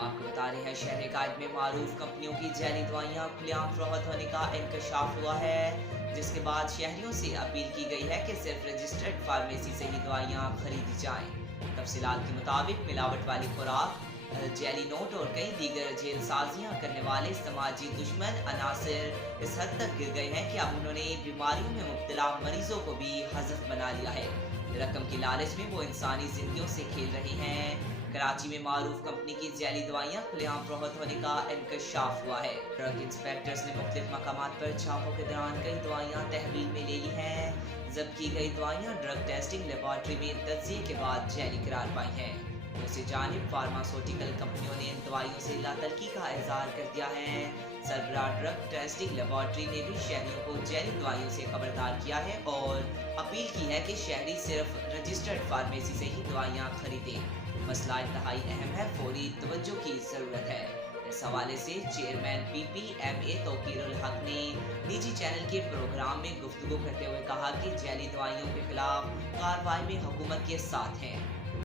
आपको बता रहे हैं, शहर कायद में मारूफ कंपनियों की जैली दवाइयाँ खुलेआम फरोख्त होने का इंकशाफ हुआ है, जिसके बाद शहरियों से अपील की गई है कि सिर्फ रजिस्टर्ड फार्मेसी से ही दवाइयाँ खरीदी जाएं। तफसीलात के मुताबिक मिलावट वाली खुराक, जैली नोट और कई दीगर जेल साजियाँ करने वाले समाजी दुश्मन अनासिर इस हद तक गिर गए हैं कि अब उन्होंने बीमारियों में मुब्तला मरीजों को भी हज़फ बना लिया है। रकम की लालच में वो इंसानी जिंदगियों से खेल रहे हैं। कराची में मारूफ कंपनी की जैली दवाइयाँ खुलेआम फरोख्त होने का इंकशाफ हुआ है। ड्रग इंस्पेक्टर्स ने मुख्तलिफ मकामात पर छापों के दौरान कई दवाइयाँ तहवील में ले ली हैं। जब्त की गई दवाइयाँ ड्रग टेस्टिंग लेबॉर्ट्री में तज्जिए के बाद जैली करार पाई हैं। दूसरी जानिब फार्मास्यूटिकल कंपनियों ने इन दवाइयों से लातलकी का इजहार कर दिया है। सरबराह ड्रग टेस्टिंग लेबॉर्ट्री ने भी शहरियों को जैली दवाइयों से खबरदार किया है और अपील की है कि शहरी सिर्फ रजिस्टर्ड फार्मेसी से ही दवाइयाँ खरीदें। मसला इंतहाई अहम है, फौरी तवज्जो की ज़रूरत है। इस हवाले से चेयरमैन PPMA तौकीरुल हक ने निजी चैनल के प्रोग्राम में गुफ्तगू करते हुए कहा कि जैली दवाइयों के खिलाफ कार्रवाई में हुकूमत के साथ हैं।